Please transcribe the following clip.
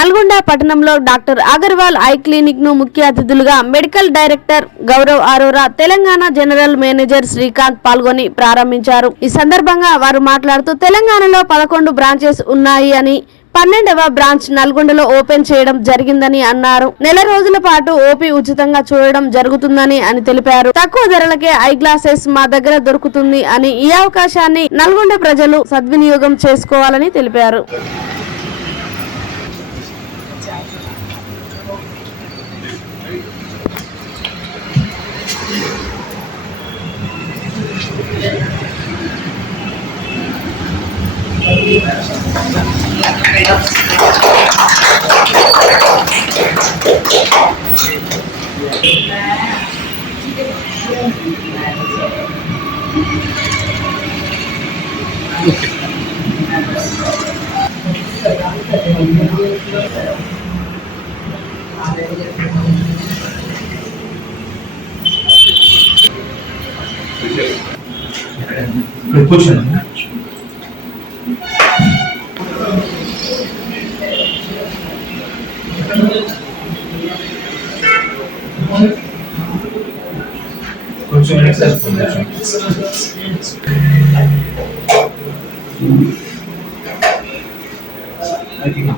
నల్గొండ పట్టణంలో doctor Agarwal I clinic ను ముఖ్య అతిథులుగా medical director Gaurav Arora, Telangana general manager Srikanth పాల్గొని ప్రారంభించారు. ఈ సందర్భంగా వారు మాట్లాడుతూ తెలంగాణలో 11 బ్రాంచెస్ ఉన్నాయి అని, 12వ బ్రాంచ్ నల్గొండలో ఓపెన్ చేయడం జరిగిందని అన్నారు. నెల రోజుల పాటు ఓపీ ఉచితంగా చూడడం జరుగుతుందని తెలిపారు. తక్కువ ధరలకే ఐ గ్లాసెస్ మా దగ్గర దొరుకుతుంది అని, ఈ అవకాశాన్ని నల్గొండ ప్రజలు సద్వినియోగం చేసుకోవాలని తెలిపారు. కొంచెం I think